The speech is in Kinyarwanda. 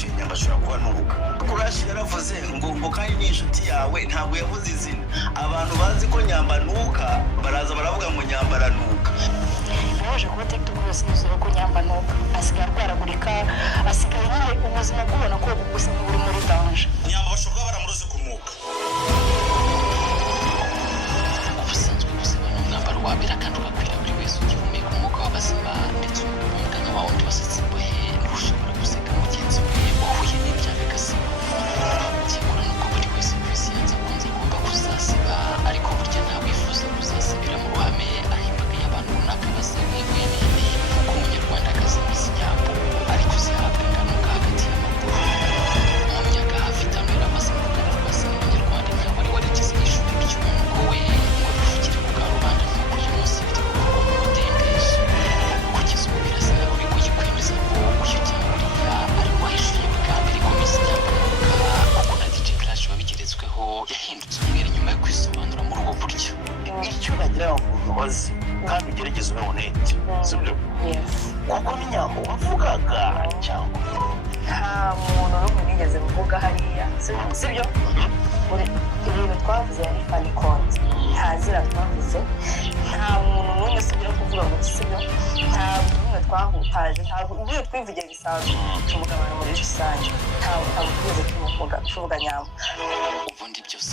icyo nyamba ashobora kuba nubuka kurashi yaravuze ngo kandi ni inshuti yawe ntabwo yavuze izina abantu bazi ko nyamba nuka baraza baravuga ngo nyamba aranuka yaje kuba TikTok yose yuzura ko nyamba nuka asigaye arwaragurika asigaye nyine ubuzima bw'ubona ko ubuzima buri muri danger nyamba bashobora baramuroze kumuka ubusanzwe ubuzima ni umwambaro wabira kandi ugakwira buri wese ugihumeka umwuka w'abazima ndetse umwuka nka wundi wasetse imbohe ntushobora guseka mugenzi we wahuye n'ibyaha bigasiba kibura nuko buri wese ku isi yanze akunze agomba kuzasiba ariko burya nta wifuza kuzasibira mu ruhame aho imbaga y'abantu runaka bazawiwe nene kuko umunyarwandakazi miss nyambo ariko zihabwa inganuka hagati y'amaguru mu myaka hafi 5 yari amaze mu ruganda rwa sinema nyarwanda nta wari warigize ishuri ry'umuntu we ngo bivugire ku karubanda nk'uko uyu munsi biri gukorwa mu mudendezo kugeza ubu birasa naho bigoye kwemeza ko uyu cyangwa uriya ari uwahishuye bwa mbere ko miss nyambo kuko na DJ Clash wabigeretsweho yahindutse umwere nyuma yo kwisobanura muri ubu buryo icyo nagira ngo ubaze kandi ugerageze ube honete sibyo kuko ni nyambo wavugaga cyangwa nta muntu n'umwe nigeze mvuga hariya sibyo ibintu twavuze yari funny content nta zina twavuze nta muntu n'umwe usibye kuvuga ngo sibyo nta n'umwe twahutaje ntabwo ibyo twivugiye bisanzwe tumugamana muri rusange ntabwo twigeze tuvuga nyambo ubundi byose